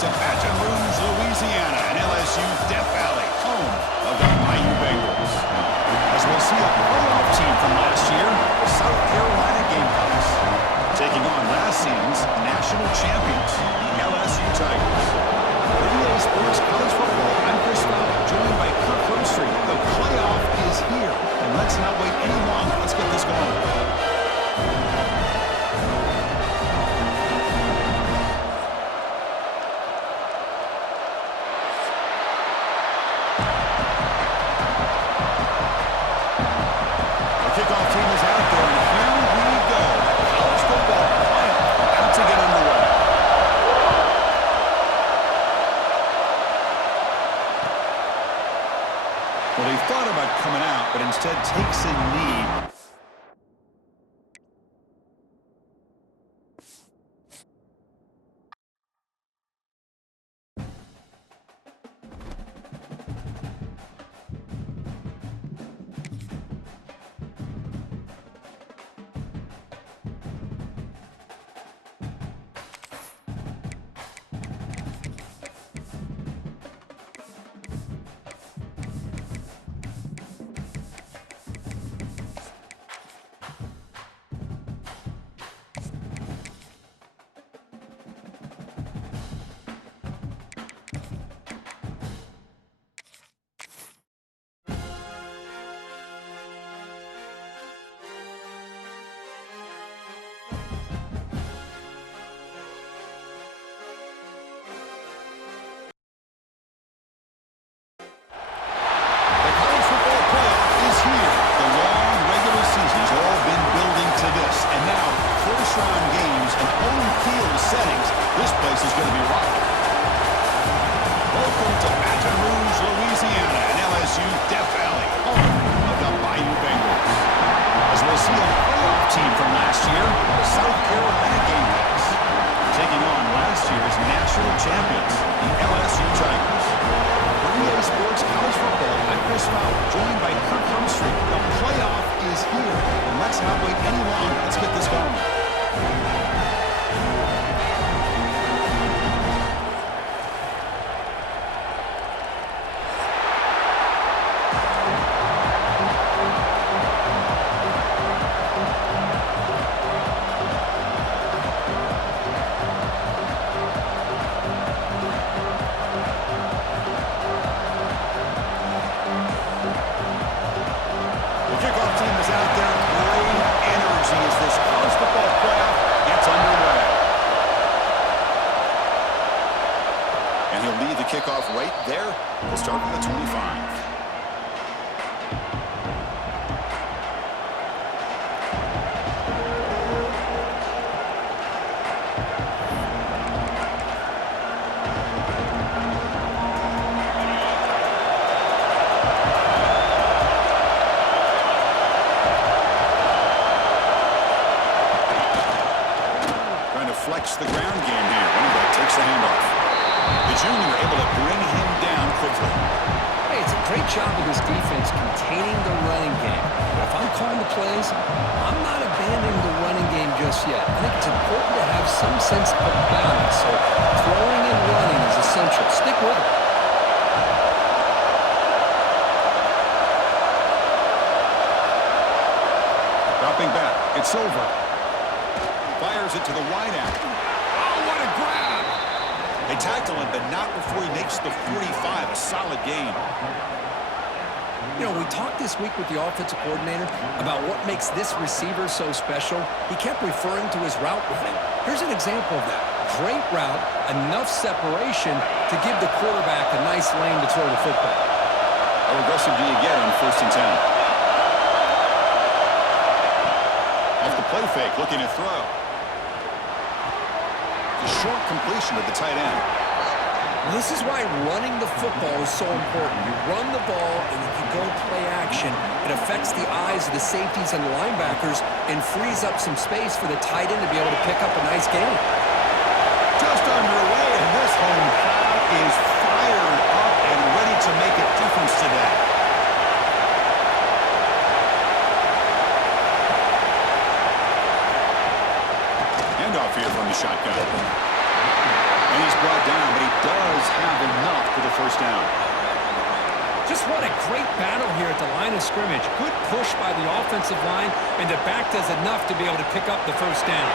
to Baton Rouge, Louisiana, and LSU's Death Valley, home of the Bayou Bengals. As we'll see a playoff team from last year, the South Carolina Gamecocks, taking on last season's national champions, the LSU Tigers. For EA Sports College Football, I'm Chris Fowler, joined by Kirk Herbstreit. The playoff is here, and let's not wait any longer. Let's get this going. Kickoff team is out there, and here we go. College football playoff about to get underway. Well, they thought about coming out, but instead takes a knee. This place is going to be rocking. Welcome to Baton Rouge, Louisiana, and LSU's Death Valley, home of the Bayou Bengals. As we'll see a playoff team from last year, the South Carolina Gamecocks, taking on last year's national champions, the LSU Tigers. For EA Sports College Football, I'm Chris Fowler, joined by Kirk Herbstreit. The playoff is here, and let's not wait any longer. Let's get this going. Kickoff right there. We'll start with the 25. Trying to flex the ground game here. Running back takes the handoff. The junior able to bring him down quickly. Hey, it's a great job of this defense containing the running game. But if I'm calling the plays, I'm not abandoning the running game just yet. I think it's important to have some sense of balance. So throwing and running is essential. Stick with it. Dropping back. It's over. Fires it to the wideout. Oh, what a grab! They tackle him, but not before he makes the 45. A solid gain. You know, we talked this week with the offensive coordinator about what makes this receiver so special. He kept referring to his route running. Here's an example of that. Great route, enough separation to give the quarterback a nice lane to throw the football. How aggressive do you get on 1st and 10? Off the play fake, looking to throw. A short completion to the tight end. Well, this is why running the football is so important. You run the ball and then you go play action. It affects the eyes of the safeties and the linebackers and frees up some space for the tight end to be able to pick up a nice gain. Just underway, and this home crowd is fired up and ready to make a difference today. Handoff here from the shotgun. And he's brought down, but he does have enough for the first down. Just what a great battle here at the line of scrimmage. Good push by the offensive line, and the back does enough to be able to pick up the first down.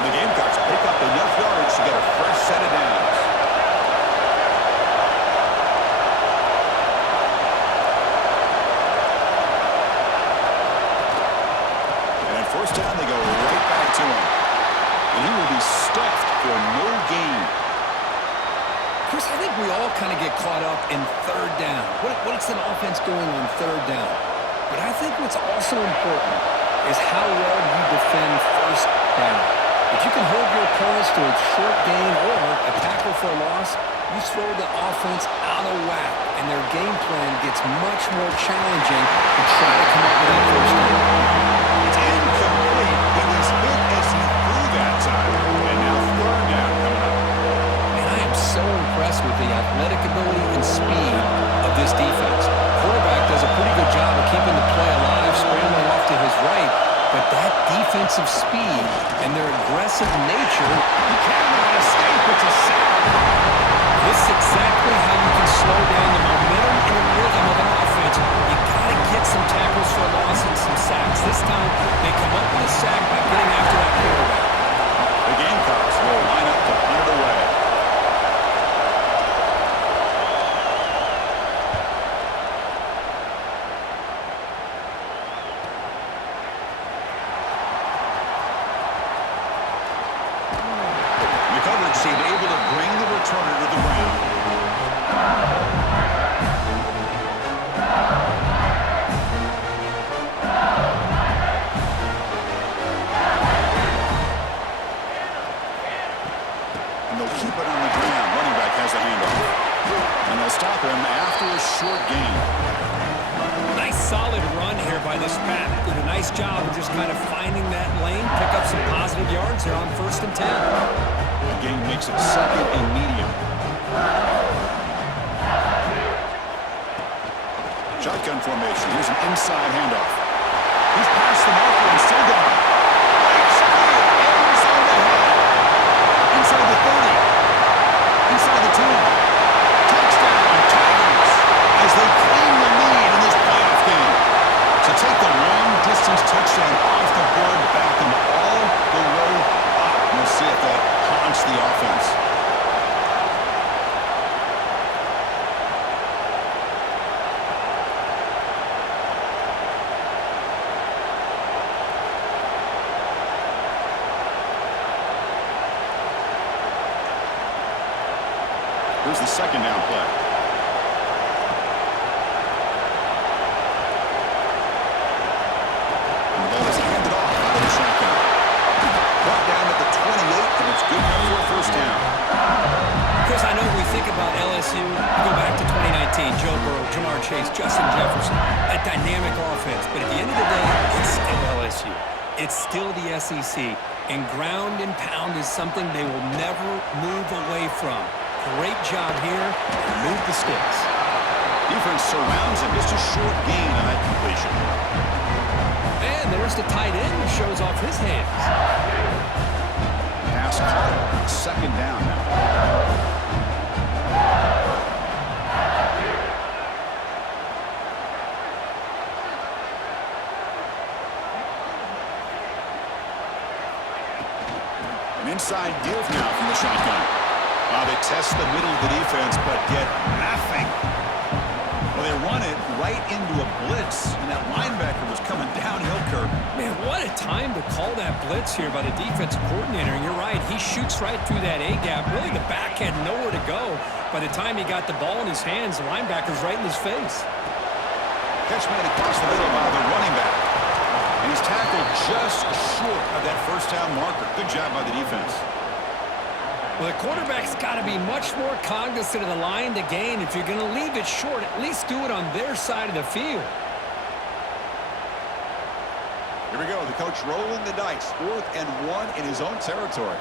And the Gamecocks pick up enough yards to get a fresh set of downs. And at first down, they go right back to him. And he will be stuffed for no gain. Chris, I think we all kind of get caught up in third down. What's an offense doing on third down? But I think what's also important is how well you defend first down. If you can hold your opponents to a short gain or a tackle for a loss, you throw the offense out of whack, and their game plan gets much more challenging to try to come up with that first down. It's incomplete. He was hit as he threw that time. And now third down coming up. And I am so impressed with the athletic ability and speed of this defense. Quarterback does a pretty good job of keeping the play alive, scrambling off to his right, but that defensive speed and their aggressive nature, you can't let it escape. It's a sack. This is exactly how you can slow down the momentum and the rhythm of an offense. You got to get some tackles for a loss and some sacks. This time, they come up with a sack by getting after that quarterback. The Gamecocks will line up to punt it away. The coverage seemed able to bring the returner to the ground. And they'll keep it on the ground. Running back has the handoff. And they'll stop him after a short gain. Nice solid run here by this pack. Did a nice job of just kind of finding that lane, pick up some positive yards here on 1st and 10. The game makes it 2nd and medium. Shotgun formation. Here's an inside handoff. He's past the marker and still gone. Inside the 30. Inside the 10. Touchdown, Tigers, as they claim the lead in this playoff game. To take the long-distance touchdown off the board, back them all the way up. We'll see if that haunts the offense. Here's the 2nd down play. And the ball is handed off out of the shotgun. Brought down at the 28, and it's good enough for a first down. Chris, I know we think about LSU, you go back to 2019, Joe Burrow, Jamar Chase, Justin Jefferson, a dynamic offense. But at the end of the day, it's still LSU. It's still the SEC. And ground and pound is something they will never move away from. Great job here, and move the sticks. Defense surrounds him. Just a short gain on that completion. And there's the tight end who shows off his hands. Pass caught. 2nd down now. An inside give now from the shotgun. They test the middle of the defense, but get nothing. Well, they run it right into a blitz, and that linebacker was coming downhill, Kirk. Man, what a time to call that blitz here by the defensive coordinator. And you're right, he shoots right through that A-gap. Really, the back had nowhere to go. By the time he got the ball in his hands, the linebacker's right in his face. Catch made across the middle by the running back. And he's tackled just short of that first down marker. Good job by the defense. Well, the quarterback's got to be much more cognizant of the line to gain. If you're going to leave it short, at least do it on their side of the field. Here we go. The coach rolling the dice. 4th and 1 in his own territory.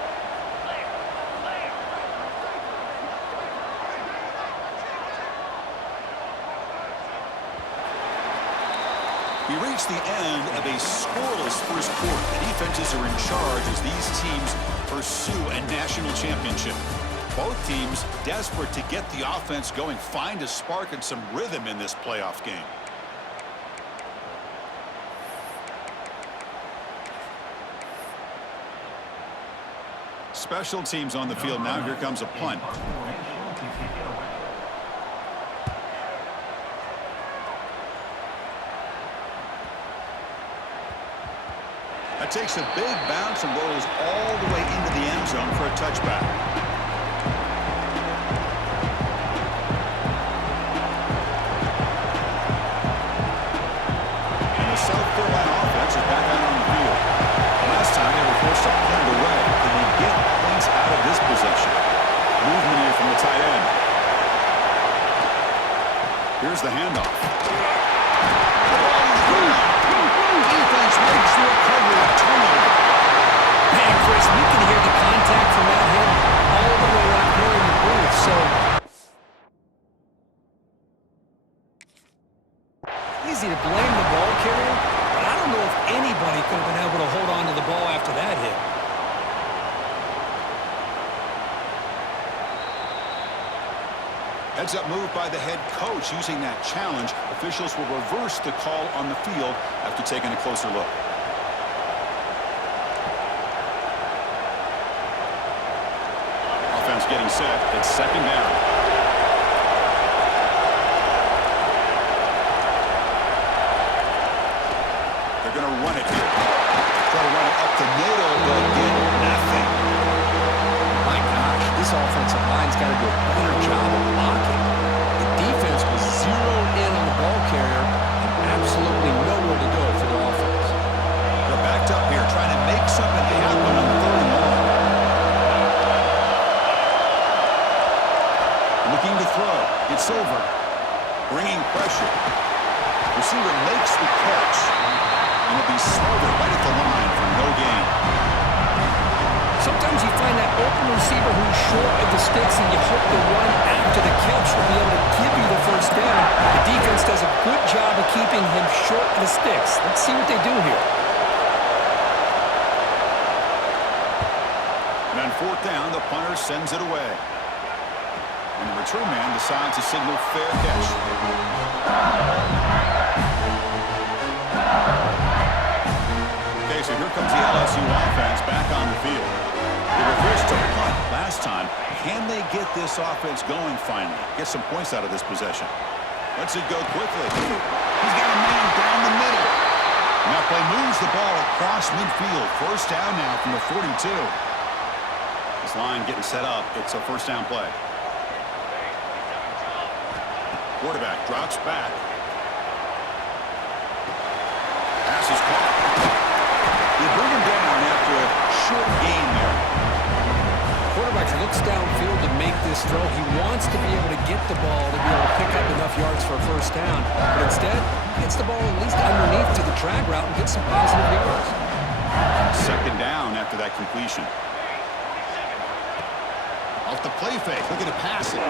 We reach the end of a scoreless first quarter. The defenses are in charge as these teams pursue a national championship. Both teams desperate to get the offense going, find a spark and some rhythm in this playoff game. Special teams on the field now. Here comes a punt. That takes a big bounce and rolls all the way into the end zone for a touchback. And the South Carolina offense is back out on the field. Last time they were forced to punt it away. Can they get points out of this possession? Movement here from the tight end. Here's the handoff. Defense makes the recovery, a turnover. Man, Chris, we can hear the contact from that hit all the way out here in the booth. So easy to blame the ball carrier, but I don't know if anybody could have been able to hold on to the ball after that hit. Heads up move by the head coach using that challenge. Officials will reverse the call on the field after taking a closer look. Offense getting set. It's second down. They're going to run it here. Try to run it up the middle, but get nothing. My gosh, this offensive line's got to do a better job of blocking. The defense was zeroed in on the ball carrier and absolutely nowhere to go for the offense. They're backed up here trying to make something happen on 3rd and long. Looking to throw. It's over. Bringing pressure. Receiver makes the catch. And it'll be smothered right at the line for no gain. Sometimes you find that open receiver who's short of the sticks and you hope the one after the catch will be able to give you the first down. The defense does a good job of keeping him short of the sticks. Let's see what they do here. And on 4th down, the punter sends it away. And the return man decides to signal fair catch. Okay, so here comes the LSU offense back on the field. They were forced to punt last time. Can they get this offense going finally? Get some points out of this possession. Lets it go quickly. He's got a man down the middle. And that play moves the ball across midfield. First down now from the 42. This line getting set up. It's a first down play. Quarterback drops back. Pass is caught. They bring him down after a short gain there. Quarterback looks downfield to make this throw. He wants to be able to get the ball to be able to pick up enough yards for a first down. But instead, he gets the ball at least underneath to the drag route and gets some positive yards. Second down after that completion. Off the play fake, looking to pass it.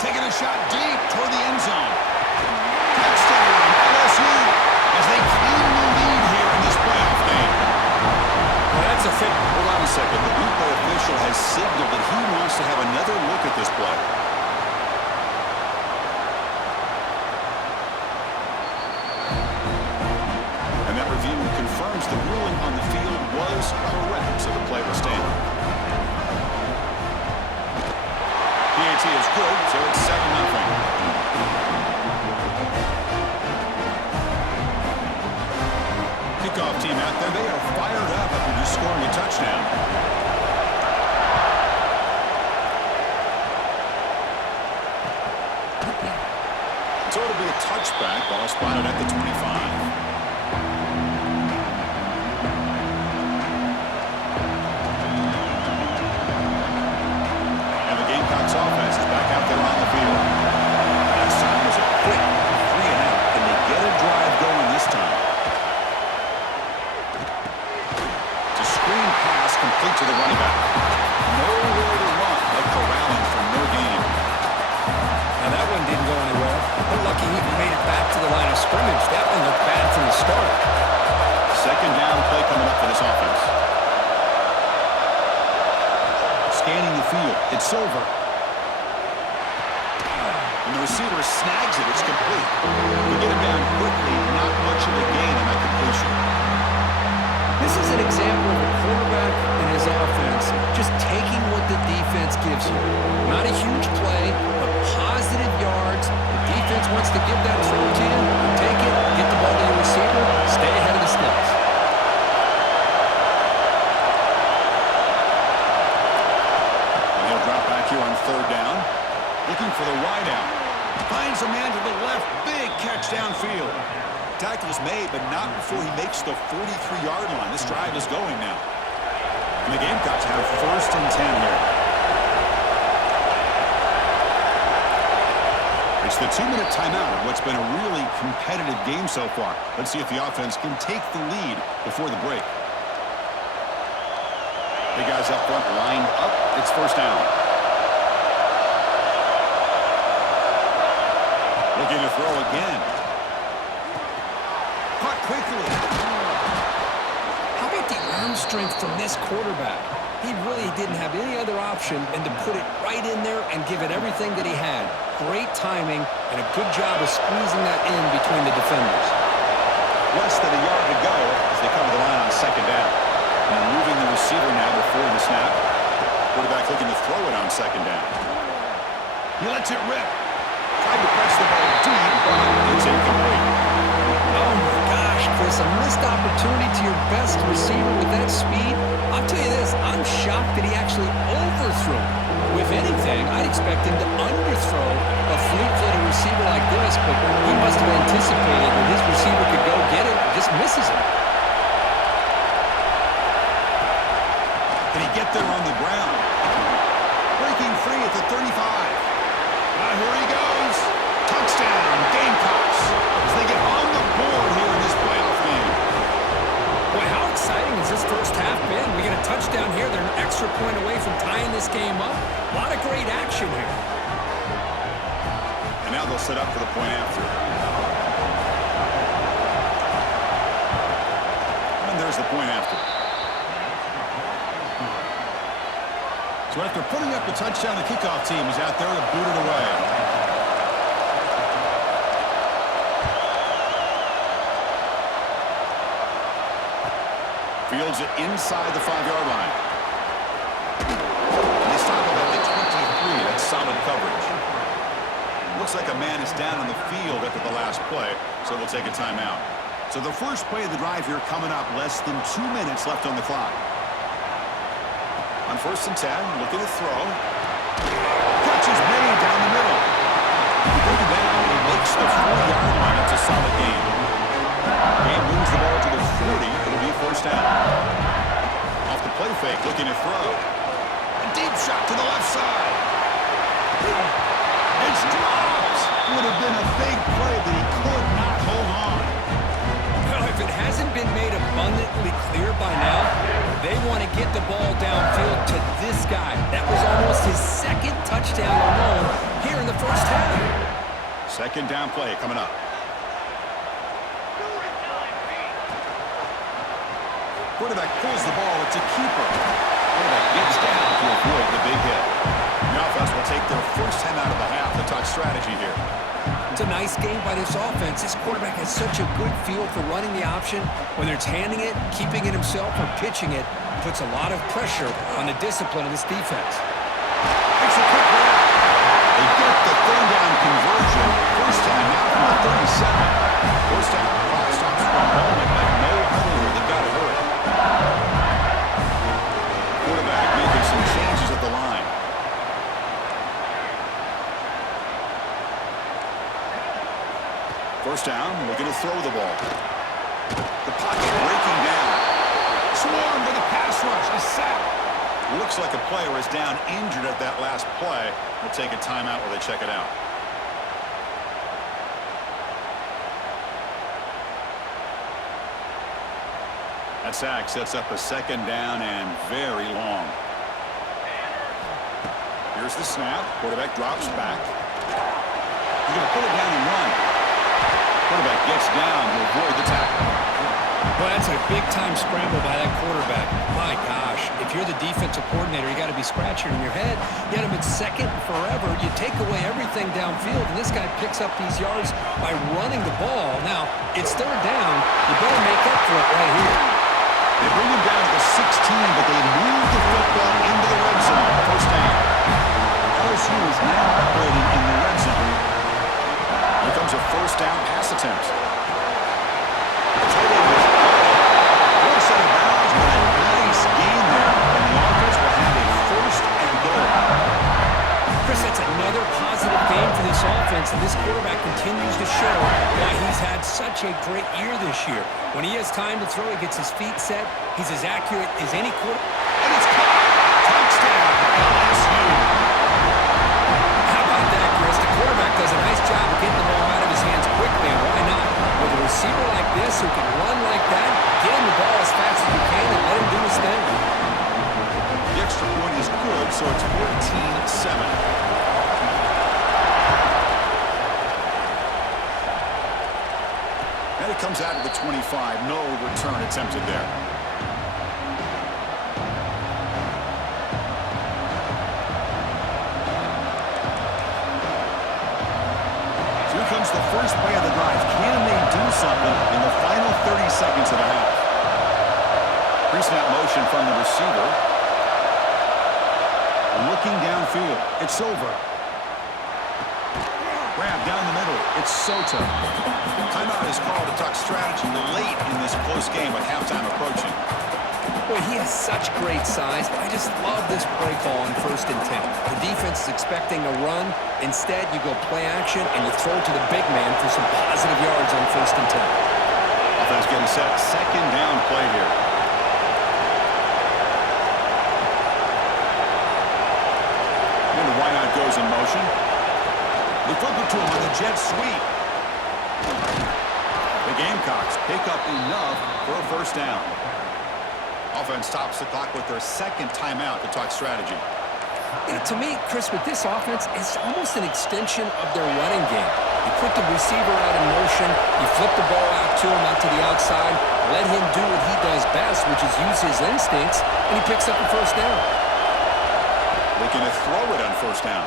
Taking a shot deep toward the end zone. Touchdown, LSU, as they claim the lead here in this playoff game. Well, that's a fit. Hold on a second. The replay official has signaled that he wants to have another look at this play. And that review confirms the ruling on the field was correct, so the play will stand. PAT is good, so it's 7-0. Kickoff team out there, they are fired up after just scoring a touchdown. So it'll be a touchback, ball spotted at the 25. Offense is back out there on the field. Last time was a quick 3-and-out. Can they get a drive going this time? It's a screen pass complete to the running back. Nowhere to run, but corralling for no gain. Now that one didn't go anywhere. They're lucky he even made it back to the line of scrimmage. That one looked bad from the start. Second down play coming up for this offense. Scanning the field. It's over. And the receiver snags it. It's complete. We get him down quickly. Not much of a gain on that completion. This is an example of a quarterback and his offense just taking what the defense gives you. Not a huge play, but positive yards. The defense wants to give that throw to you. Take it, get the ball to your receiver, stay ahead of the sticks. And he'll drop back here on third down. Looking for the wide out. Finds a man to the left. Big catch downfield. Tackle is made, but not before he makes the 43-yard line. This drive is going now. And the Gamecocks have first and 10 here. It's the 2-minute timeout of what's been a really competitive game so far. Let's see if the offense can take the lead before the break. The guys up front lined up. It's first down. Looking to throw again. Caught quickly. How about the arm strength from this quarterback? He really didn't have any other option than to put it right in there and give it everything that he had. Great timing and a good job of squeezing that in between the defenders. Less than a yard to go as they come to the line on second down. And moving the receiver now before the snap. Quarterback looking to throw it on second down. He lets it rip. Tried to press the ball deep, but it's incomplete. Oh my gosh, Chris, a missed opportunity to your best receiver with that speed. I'll tell you this, I'm shocked that he actually overthrew. With anything, I'd expect him to underthrow a fleet-footed receiver like this, but he must have anticipated that his receiver could go get it, just misses him. Can he get there on the ground? Breaking free at the 35. Here he goes. Touchdown, Gamecocks, as they get on the board here in this playoff game. Boy, how exciting has this first half been? We get a touchdown here. They're an extra point away from tying this game up. A lot of great action here. And now they'll set up for the point after. And there's the point after. So after putting up the touchdown, the kickoff team is out there to boot it away. Fields it inside the 5-yard line. And they stop him at the 23. That's solid coverage. Looks like a man is down on the field after the last play, so they'll take a timeout. So the first play of the drive here coming up, less than 2 minutes left on the clock. On first and 10, looking to throw. Catch is made down the middle. Bring down, he makes the 4-yard line. It's a solid gain. Game moves the ball to the 40. It'll be first down. Off the play fake, looking to throw. A deep shot to the left side. It's dropped. Would have been a big play, but he could not hold on. Well, if it hasn't been made abundantly clear by now, they want to get the ball downfield to this guy. That was almost his second touchdown alone here in the first half. Second down play coming up. Quarterback pulls the ball. It's a keeper. Quarterback gets down to avoid the big hit. The offense will take their first 10 out of the half to talk strategy here. It's a nice game by this offense. This quarterback has such a good feel for running the option. Whether it's handing it, keeping it himself, or pitching it, puts a lot of pressure on the discipline of this defense. It's a quick run. They get the third down conversion. First time now from the 37. First down. Clock stops for a moment, but no hurry. They've got to hurry. Quarterback making some changes at the line. First down, looking to throw the ball. The pocket breaking down. Swarmed with a pass rush. A sack. Looks like a player is down injured at that last play. We'll take a timeout while they check it out. That sack sets up a second down and very long. Here's the snap. Quarterback drops back. He's going to put it down and run. Quarterback gets down to avoid the tackle. Well, that's a big-time scramble by that quarterback. My gosh, if you're the defensive coordinator, you got to be scratching your head. You had him at second forever. You take away everything downfield, and this guy picks up these yards by running the ball. Now, it's third down. You better make up for it right here. They bring him down to the 16, but they move the football into the red zone. First down. LSU is now operating in the red zone. Here comes a first down pass attempt. The tight end is forced out of bounds, but a nice gain there, and the offense will have a first and goal. Chris, that's another positive game for this offense, and this quarterback continues to show why he's had such a great year this year. When he has time to throw, he gets his feet set. He's as accurate as any quarterback. And it's caught. Touchdown, LSU. How about that, Chris? The quarterback does a nice job of getting the ball out of his hands quickly, and why not? With a receiver like this who can run like that, get him the ball as fast as you can and let him do his thing. The extra point is good, so it's 14-7. And it comes out of the 25. No return attempted there. So here comes the first play of the drive. Can they do something in the final 30 seconds of the half? Pre-snap motion from the receiver. Looking downfield. It's over. Grab down the middle. It's Soto. Timeout is called to talk strategy late in this close game with halftime approaching. Boy, he has such great size. I just love this play call on 1st and 10. The defense is expecting a run. Instead, you go play action and you throw to the big man for some positive yards on 1st and 10. Offense getting set. Second down play here. And the wideout goes in motion. They flip it to him on the jet sweep. The Gamecocks pick up enough for a first down. Offense stops the clock with their second timeout to talk strategy. To me, Chris, with this offense, it's almost an extension of their running game. You put the receiver out in motion, you flip the ball out to him, out to the outside, let him do what he does best, which is use his instincts, and he picks up a first down. Looking to throw it on first down.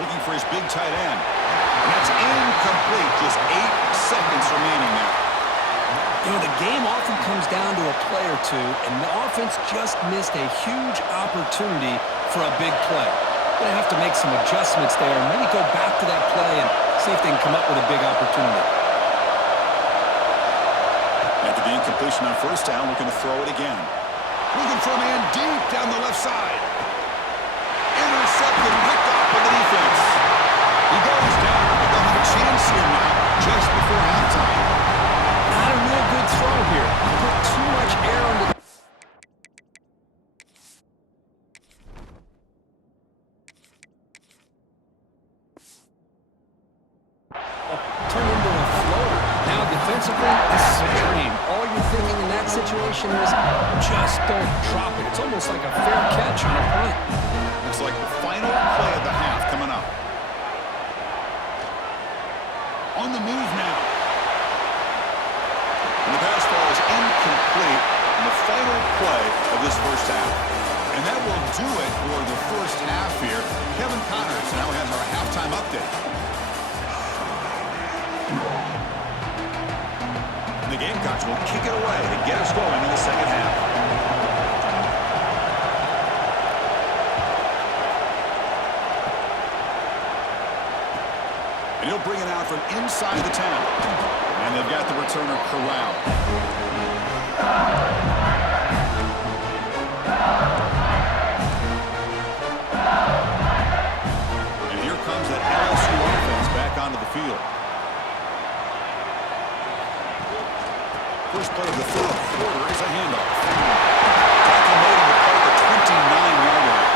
Looking for his big tight end. And that's incomplete. Just 8 seconds remaining now. You know, the game often comes down to a play or two, and the offense just missed a huge opportunity for a big play. They're going to have to make some adjustments there and maybe go back to that play and see if they can come up with a big opportunity. After the incompletion on first down, looking to throw it again. Looking for a man deep down the left side. Intercepted, picked up by the defense. He goes down, but they'll have a chance here now, just before halftime. Not a real good throw here. Put too much air under the... Turn into a floater. Now defensively, this is a dream. All you're thinking in that situation is just don't drop it. It's almost like a fair catch on a punt. Looks like the final play of the half coming up. On the move now. And the pass ball is incomplete in the final play of this first half. And that will do it for the first half here. Kevin Connors now has our halftime update. And the Gamecocks will kick it away to get us going in the second half. And he'll bring it out from inside the 10. And they've got the returner corralled. And here comes that LSU offense back onto the field. First play of the third quarter is a handoff. Tackle made on the play at the 29-yard line.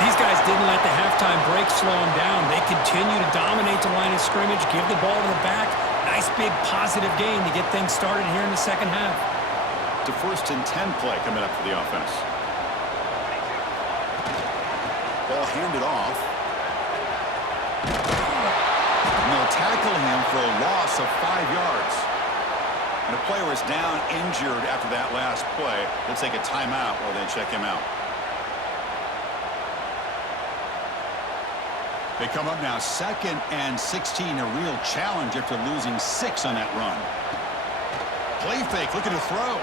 These guys didn't let the halftime break slow them down. They continue to dominate the line of scrimmage, give the ball to the back. Nice big positive gain to get things started here in the second half. To 1st and 10 play coming up for the offense. Ball handed off. And they'll tackle him for a loss of 5 yards. And a player is down injured after that last play. They'll take a timeout while they check him out. They come up now 2nd and 16, a real challenge after losing 6 on that run. Play fake, looking to throw.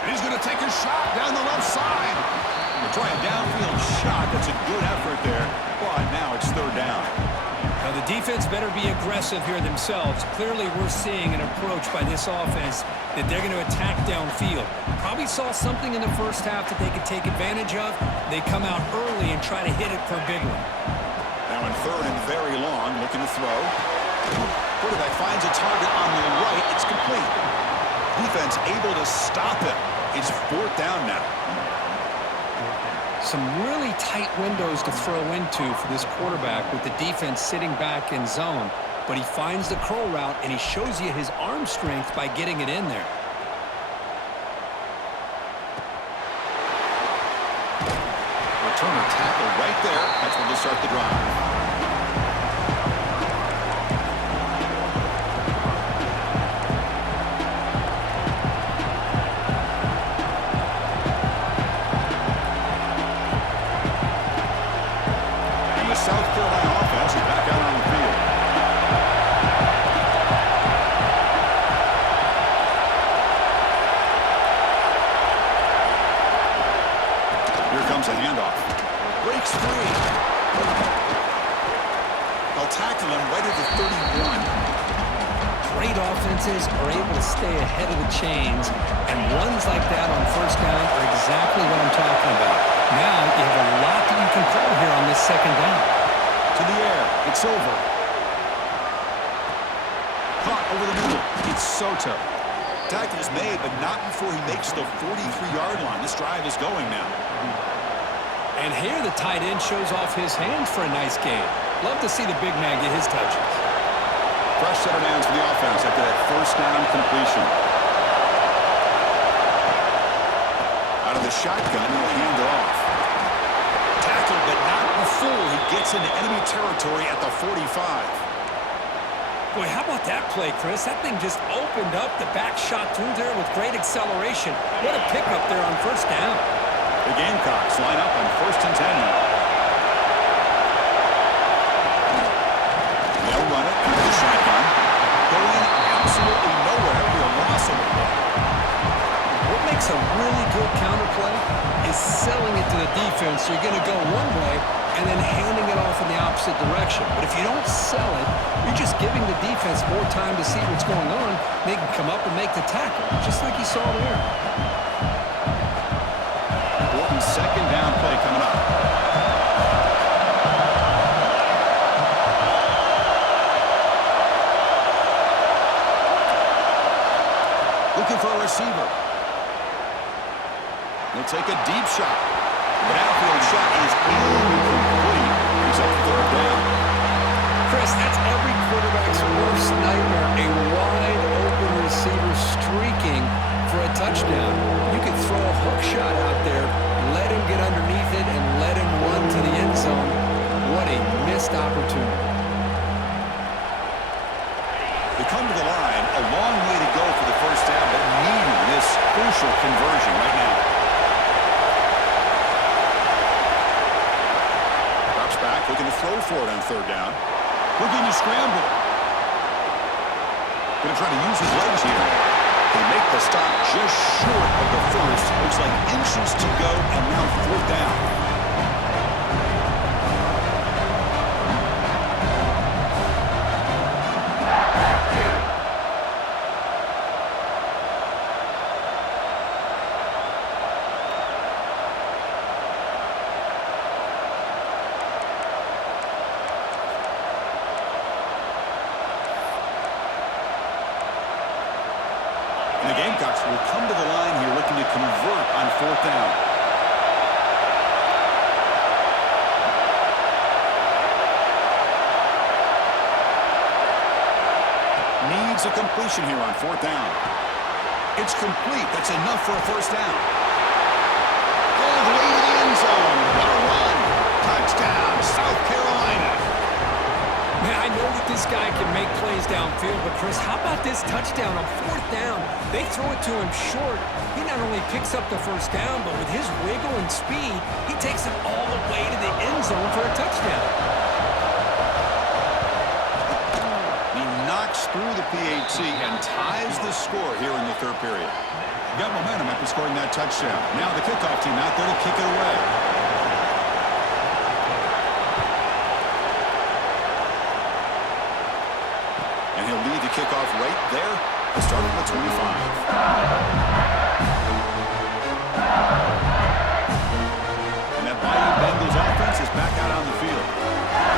And he's going to take a shot down the left side. We'll try a downfield shot. That's a good effort there, but now it's 3rd down. Now the defense better be aggressive here themselves. Clearly we're seeing an approach by this offense that they're going to attack downfield. Probably saw something in the first half that they could take advantage of. They come out early and try to hit it for a big one. Now in 3rd and very long, looking to throw. Quarterback finds a target on the right. It's complete. Defense able to stop him. It's 4th down now. Some really tight windows to throw into for this quarterback with the defense sitting back in zone. But he finds the curl route, and he shows you his arm strength by getting it in there. Returner tackle right there. That's where they'll start the drive. South Carolina offense is back out on the field. Here comes a handoff. Breaks free. They'll tackle him right at the 31. Great offenses are able to stay ahead of the chains, and runs like that on 1st down are exactly what I'm talking about. Now you have a lot that you can call here on this 2nd down. To the air. It's over. Caught over the middle. It's Soto. Tackle is made, but not before he makes the 43-yard line. This drive is going now. And here the tight end shows off his hands for a nice game. Love to see the big man get his touches. Fresh set of downs for the offense after that 1st down completion. Out of the shotgun, he'll hand it off. Tackled, but not before he gets into enemy territory at the 45. Boy, how about that play, Chris? That thing just opened up the back shot through there with great acceleration. What a pickup there on 1st down. The Gamecocks line up on 1st and 10 now. They'll run it out of the shotgun. Going absolutely nowhere. It'll be a loss of the play. What makes a really good counterplay is selling it to the defense. You're going to go one way and then handing it off in the opposite direction. But if you don't sell it, you're just giving the defense more time to see what's going on. They can come up and make the tackle, just like you saw there. Important 2nd down play coming up. Looking for a receiver. He'll take a deep shot. But outfield shot is incomplete. He's up 3rd down. Chris, that's every quarterback's worst nightmare. A wide open receiver streaking for a touchdown. You could throw a hook shot out there, let him get underneath it, and let him run to the end zone. What a missed opportunity. They come to the line. A long way to go for the 1st down, but needing this crucial conversion right now. Back, looking to throw for it on 3rd down. Looking to scramble. Going to try to use his legs here. They make the stop just short of the 1st. Looks like inches to go, and now 4th down. And the Gamecocks will come to the line here looking to convert on 4th down. Needs a completion here on 4th down. It's complete. That's enough for a 1st down. All the way to the end zone. What a run. Touchdown, South Carolina. Man, I know that this guy can make plays downfield. field, but Chris, how about this touchdown on 4th down? They throw it to him short. He not only picks up the first down, but with his wiggle and speed, he takes it all the way to the end zone for a touchdown. He knocks through the PAT and ties the score here in the 3rd period. Got momentum after scoring that touchdown. Now the kickoff team out there to kick it away. And he'll lead the kickoff right there to start at the 25. And that mighty Bengals offense is back out on the field.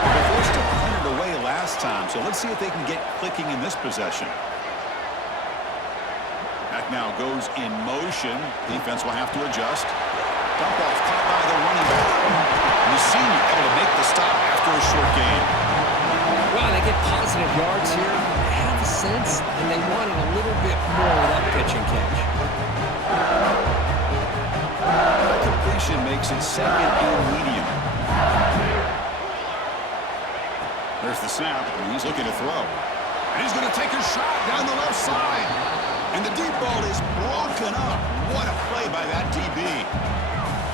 They were forced to punt it away last time, so let's see if they can get clicking in this possession. Back now goes in motion. Defense will have to adjust. Dump off caught by the running back. And the senior able to make the stop after a short gain. Well, they get positive yards here. They have a sense, and they wanted a little bit more of that pitch and catch. That completion makes it 2nd and medium. There's the snap, and he's looking to throw. And he's going to take a shot down the left side. And the deep ball is broken up. What a play by that DB.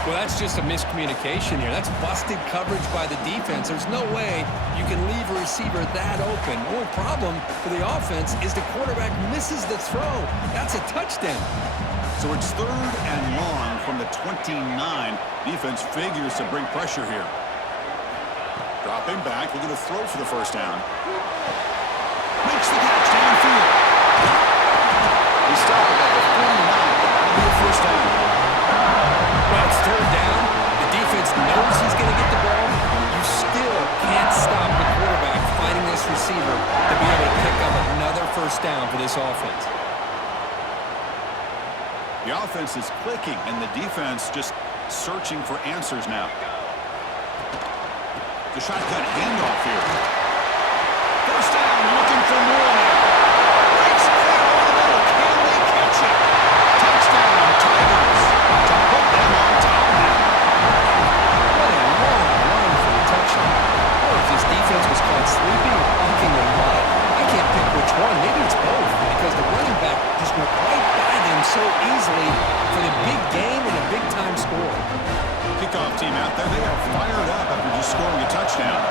Well, that's just a miscommunication here. That's busted coverage by the defense. There's no way you can leave a receiver that open. The only problem for the offense is the quarterback misses the throw. That's a touchdown. So it's 3rd and long from the 29. Defense figures to bring pressure here. Dropping back, looking to throw for the first down. Makes the catch downfield. He stopped it at the 49. That'll be a first down. Well, it's 3rd down. The defense knows he's going to get the ball. You still can't stop the quarterback finding this receiver to be able to pick up another first down for this offense. The offense is clicking, and the defense just searching for answers now. The shotgun handoff here. First down, looking for more now. Breaks it over the middle. Can they catch it? Touchdown, Tigers. To put them on top now. What a long run for the touchdown. Or if this defense was caught sleeping or walking in mud, I can't pick which one. Maybe it's both, because the running back just went right by them so easily for the big game and a big-time score. Kickoff team out there, they are fired up after just scoring a touchdown.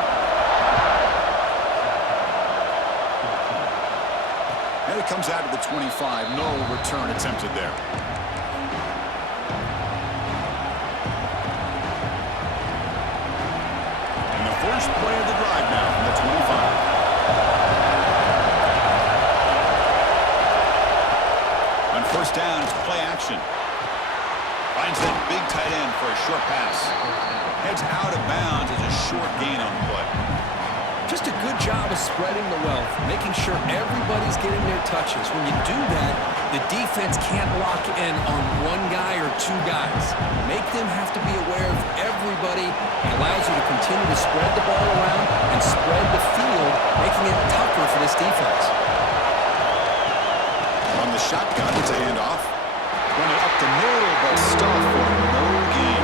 And it comes out of the 25. No return attempted there. And the first play of the drive now from the 25. On first down, it's play action. Finds that big tight end for a short pass. Heads out of bounds as a short gain on the play. Just a good job of spreading the wealth, making sure everybody's getting their touches. When you do that, the defense can't lock in on one guy or two guys. Make them have to be aware of everybody. It allows you to continue to spread the ball around and spread the field, making it tougher for this defense. On the shotgun, it's a handoff. Run it up the middle, but stuff for no gain.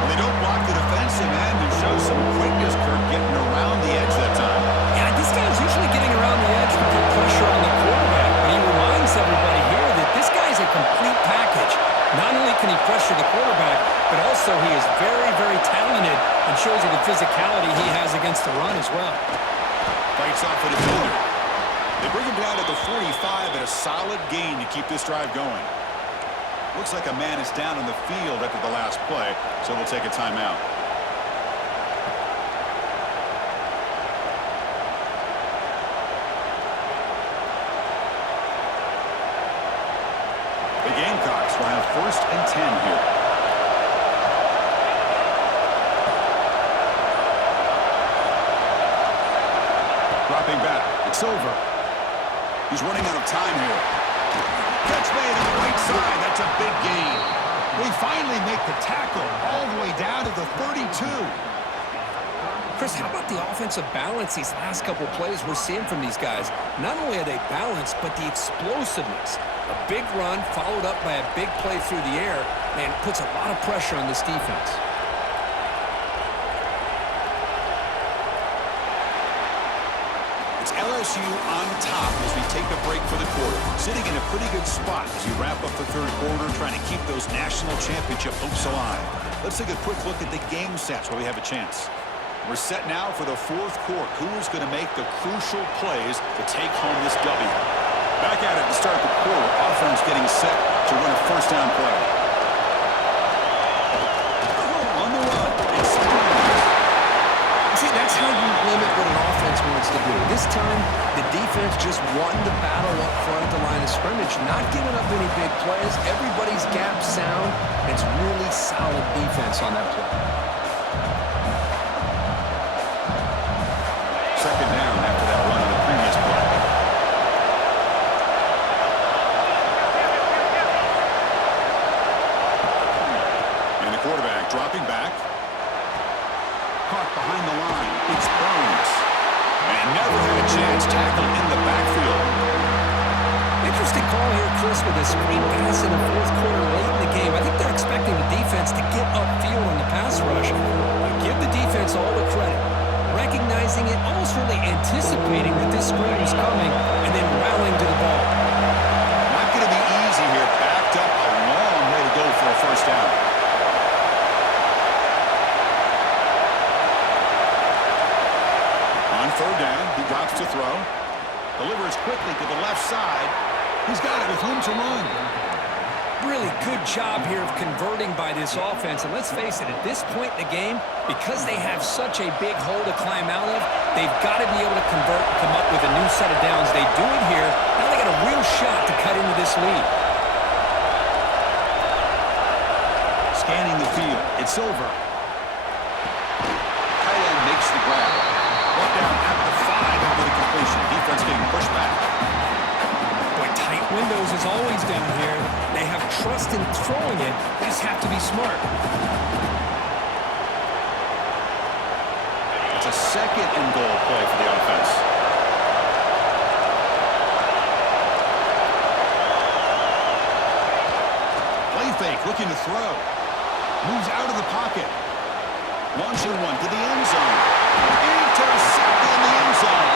And they don't block the defensive end and show some quickness, Kirk, getting around the edge that time. Yeah, this guy's usually getting around the edge with the pressure on the quarterback. But he reminds everybody here that this guy's a complete package. Not only can he pressure the quarterback, but also he is very, very talented and shows you the physicality he has against the run as well. Fights off the defender. They bring him down to the 45 at a solid gain to keep this drive going. Looks like a man is down on the field after the last play, so we'll take a timeout. The Gamecocks will have 1st and 10 here. Dropping back. It's over. He's running out of time here. Catch made on the right side. That's a big gain. They finally make the tackle all the way down to the 32. Chris, how about the offensive balance these last couple plays we're seeing from these guys? Not only are they balanced, but the explosiveness. A big run followed up by a big play through the air, man, puts a lot of pressure on this defense. It's LSU LSU on top as we take a break for the quarter. Sitting in a pretty good spot as we wrap up the third quarter, trying to keep those national championship hopes alive. Let's take a quick look at the game sets where we have a chance. We're set now for the fourth quarter. Who's going to make the crucial plays to take home this W? Back at it to start the quarter. Offense getting set to run a first down play. On the run. See, that's how you limit what an offense wants to do. This time, the defense just won the battle up front at the line of scrimmage, not giving up any big plays. Everybody's gap sound. It's really solid defense on that play. Second down after that run on the previous play. And the quarterback dropping back. Caught behind the line. It's Burns. And never had a chance tackled in the backfield. Interesting call here, Chris, with a screen pass in the fourth quarter late in the game. I think they're expecting the defense to get upfield on the pass rush. Give the defense all the credit. Recognizing it, almost really anticipating that this screen was coming, and then rallying to the ball. Not going to be easy here. Backed up a long way to go for a first down. On third down, he drops to throw. Delivers quickly to the left side. He's got it with room to run. Really good job here of converting by this offense. And let's face it, at this point in the game, because they have such a big hole to climb out of, they've got to be able to convert and come up with a new set of downs. They do it here. Now they got a real shot to cut into this lead. Scanning the field. It's over. Tight end makes the grab. Brought down at the 5 after the completion. Defense getting pushed back. Boy, tight windows is always down here. They have trust in throwing it. They just have to be smart. It's a second and goal play for the offense. Play fake, looking to throw. Moves out of the pocket. Launching one to the end zone. Intercepted in the end zone.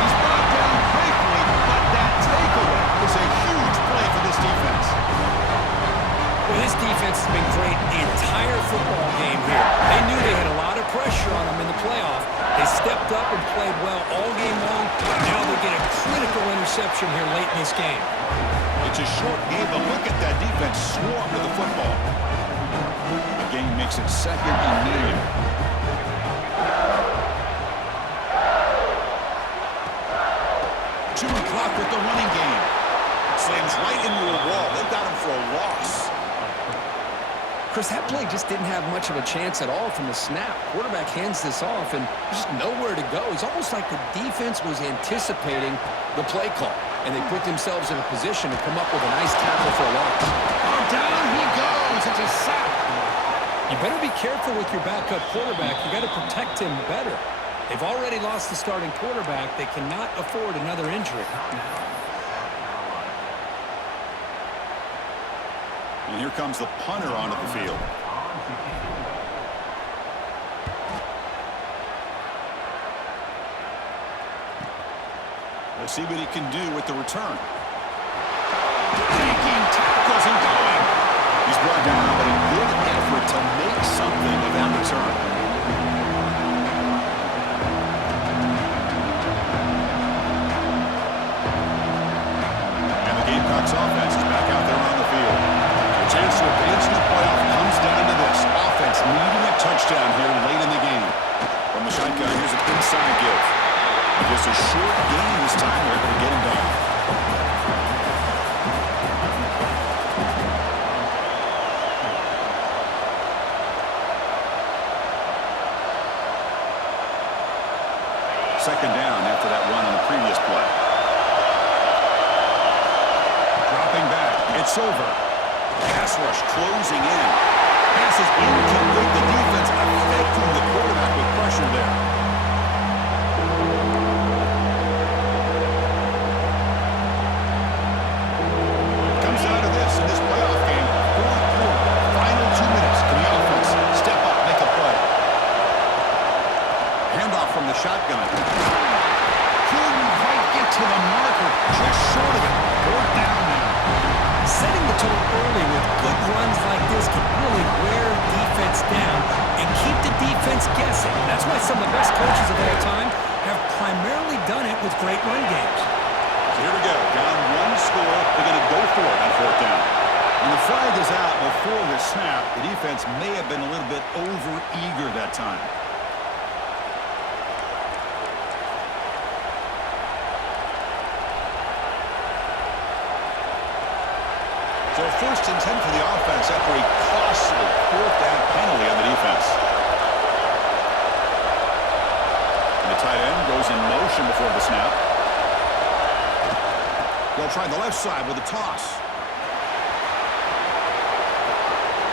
He's brought down quickly, but that takeaway is a huge play for this defense. Well, this defense has been great the entire football game here. They knew they had a lot of pressure on them in the playoff. They stepped up and played well all game long. Now they get a critical interception here late in this game. It's a short game, but look at that defense swarm to the football. The game makes it second and medium. Chewing clock with the running game. Slams right into a wall. They've got him for a loss. Chris, that play just didn't have much of a chance at all from the snap. Quarterback hands this off, and there's just nowhere to go. It's almost like the defense was anticipating the play call, and they put themselves in a position to come up with a nice tackle for a loss. Oh, down he goes. It's a sack. You better be careful with your backup quarterback. You got to protect him better. They've already lost the starting quarterback. They cannot afford another injury. And here comes the punter onto the field. We'll see what he can do with the return. Taking tackles and going. He's brought down, but a good effort to make something of that return. And the Gamecocks offense is back out there on the field. A chance to advance in the playoff comes down to this. Offense needing a touchdown here late in the game. From the shotgun, here's an inside give. Just a short game this time. They're able to get him down. Second down after that run on the previous play. Dropping back. It's over. Pass rush closing in. Pass is incomplete. The defense affecting the quarterback with pressure there. Comes out of this in this playoff game. Fourth quarter. Final 2 minutes. Can the offense step up, make a play? Handoff from the shotgun. Couldn't some of the best coaches of all time have primarily done it with great run games. So here we go. Down one score. They're going to go for it on fourth down. When the flag is out before the snap, the defense may have been a little bit over-eager that time. So first and 10 for the offense after a costly fourth down penalty on the defense. And the tight end goes in motion before the snap. They'll try the left side with a toss.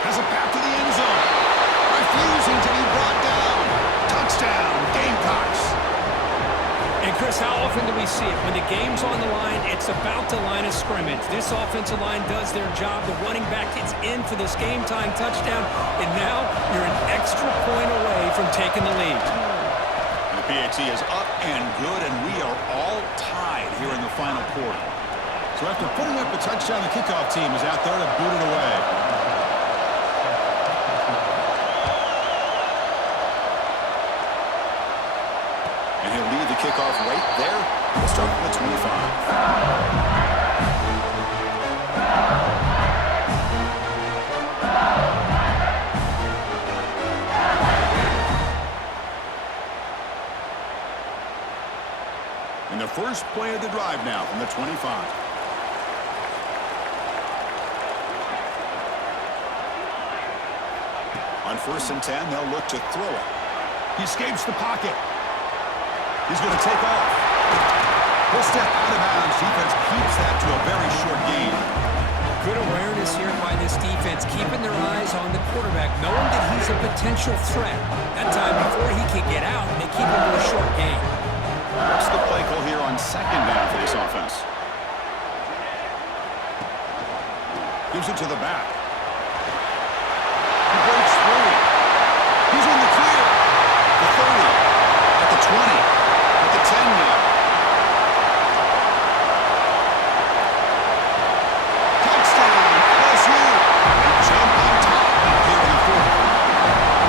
Has a path to the end zone. Refusing to be brought down. Touchdown, Gamecocks. And Chris, how often do we see it? When the game's on the line, it's about the line of scrimmage. This offensive line does their job. The running back gets in for this game-time touchdown, and now you're an extra point away from taking the lead. The PAT is up and good, and we are all tied here in the final quarter. So after putting up a touchdown, the kickoff team is out there to boot it away. And he'll lead the kickoff right there. We'll start from the 25. And the first play of the drive now from the 25. On first and 10, they'll look to throw it. He escapes the pocket. He's going to take off. He'll step out of bounds. Defense keeps that to a very short gain. Good awareness here by this defense, keeping their eyes on the quarterback, knowing that he's a potential threat. That time before he can get out, they keep him to a short gain. What's the play call here on second down for this offense? Gives it to the back. He breaks through. He's in the clear. The 30. At the 20. At the 10 now. Touchdown, LSU. They jump on top now here in the fourth.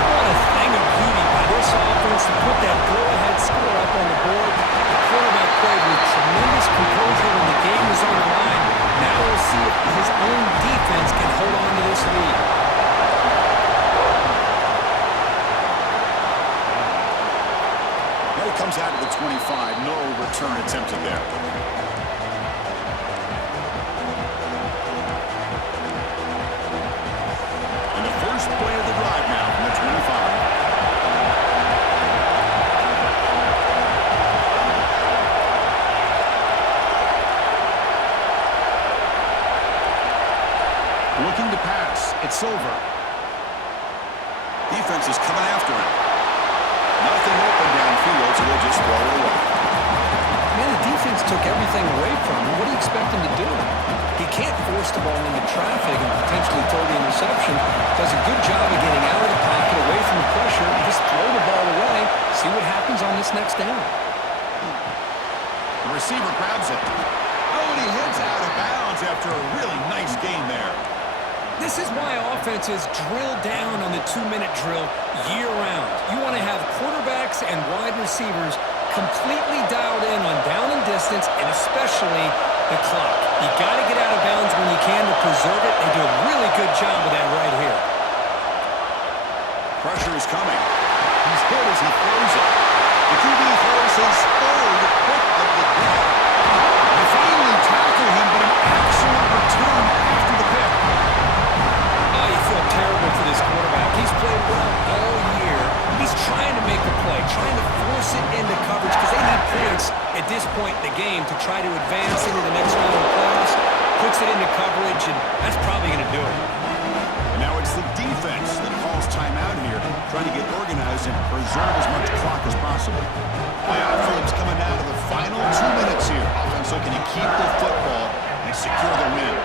What a thing of beauty by this offense to put that go-ahead score up on the board. The quarterback played with tremendous composure when the game was on the line. Now we'll see if his own defense can hold on to this lead. Now he comes out to the 25. No return attempted there. And the first play of the drive now from the 25. Looking to pass. It's over. Defense is coming after him. Nothing open downfield, so they'll just throw it away. Man, the defense took everything away from him. What do you expect him to do? He can't force the ball into traffic and potentially throw the interception. Does a good job of getting out of the pocket, away from the pressure, and just throw the ball away. See what happens on this next down. The receiver grabs it. Oh, and he heads out of bounds after a really nice gain there. This is why offenses drill down on the 2-minute drill year-round. You want to have quarterbacks and wide receivers completely dialed in on down and distance, and especially the clock. You got to get out of bounds when you can to preserve it. They do a really good job of that right here. Pressure is coming. He's hit as he throws it. The QB throws his third pick of the day. They finally tackle him, but an excellent return after the pick. Oh, you feel terrible for this quarterback. He's played well all year. He's trying to make the play, trying to force it into coverage because they need points at this point in the game to try to advance into the next round of the playoffs. Puts it into coverage, and that's probably going to do it. And now it's the defense that calls timeout here, trying to get organized and preserve as much clock as possible. Playoff films coming down to the final 2 minutes here. Offense looking to keep the football and secure the win.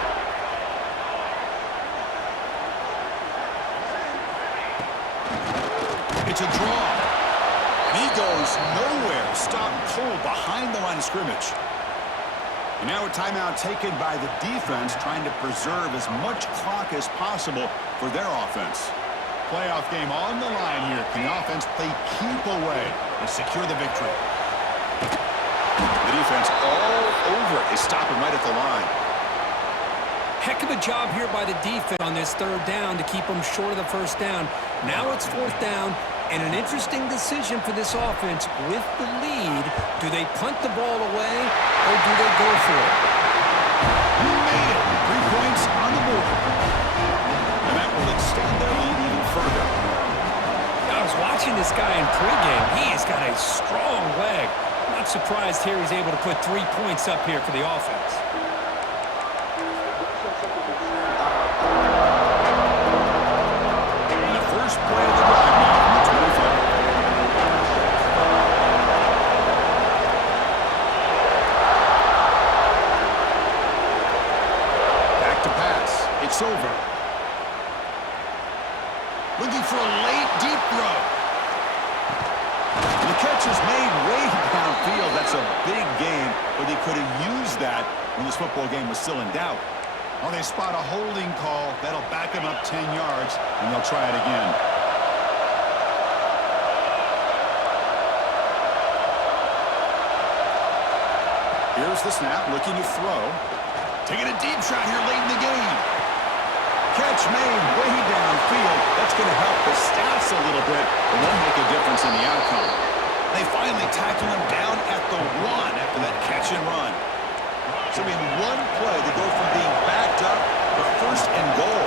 It's a draw. And he goes nowhere. Stopped cold behind the line of scrimmage. And now a timeout taken by the defense, trying to preserve as much clock as possible for their offense. playoff game on the line here. Can the offense play keep away and secure the victory? The defense all over it. They stop him right at the line. Heck of a job here by the defense on this third down to keep them short of the first down. Now it's fourth down, and an interesting decision for this offense with the lead. Do they punt the ball away, or do they go for it? He made it. 3 points on the board. And that will extend their lead even further. I was watching this guy in pregame. He has got a strong leg. Not surprised here he's able to put 3 points up here for the offense. And the first play of the drive now from the 25. Back to pass. It's over. Looking for a late, deep throw. The catch is made way downfield. That's a big game, but they could have used that when this football game was still in doubt. Oh, they spot a holding call. That'll back them up 10 yards, and they'll try it again. Here's the snap, looking to throw. Taking a deep shot here late in the game. Catch made way downfield. That's going to help the stats a little bit, but won't make a difference in the outcome. They finally tackle him down at the 1 after that catch and run. So in one play, they go from being backed up to first and goal.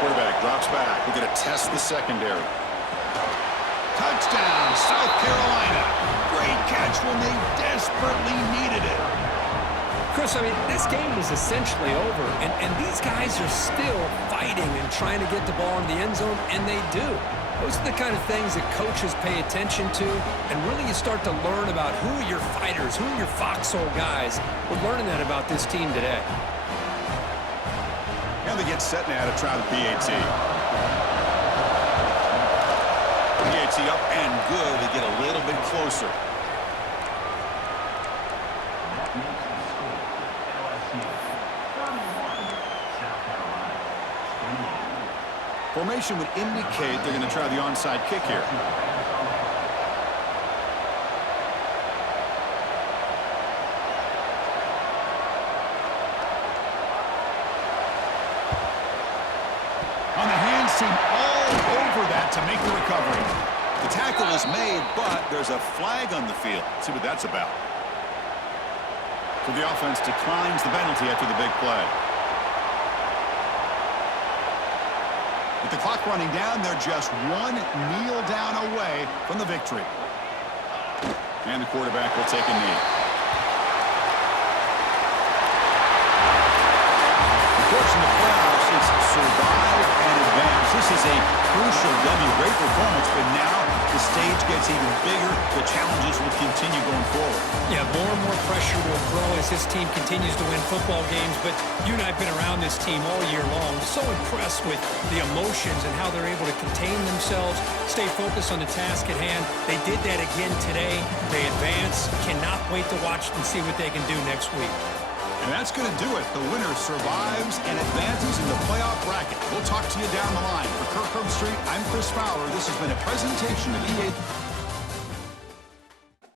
Quarterback drops back. We're going to test the secondary. Touchdown, South Carolina. Great catch when they desperately needed it. Chris, I mean, this game is essentially over, and these guys are still fighting and trying to get the ball in the end zone, and they do. Those are the kind of things that coaches pay attention to, and really you start to learn about who are your fighters, who are your foxhole guys. We're learning that about this team today. And they get set now to try the PAT. PAT up and good. They get a little bit closer. Formation would indicate they're going to try the onside kick here. On the hands team all over that to make the recovery. The tackle is made, but there's a flag on the field. Let's see what that's about. So the offense declines the penalty after the big play. With the clock running down, they're just one kneel down away from the victory. And the quarterback will take a knee. Of course, in the playoffs, it's survive and advance. This is a crucial W. Great performance, but now the stage gets even bigger. The challenges will continue going forward. Yeah, more and more pressure will grow as this team continues to win football games, but you and I have been around this team all year long. So impressed with the emotions and how they're able to contain themselves, stay focused on the task at hand. They did that again today. They advance. Cannot wait to watch and see what they can do next week. And that's going to do it. The winner survives and advances in the playoff bracket. We'll talk to you down the line. For Kirk Herbstreit, I'm Chris Fowler. This has been a presentation of EA.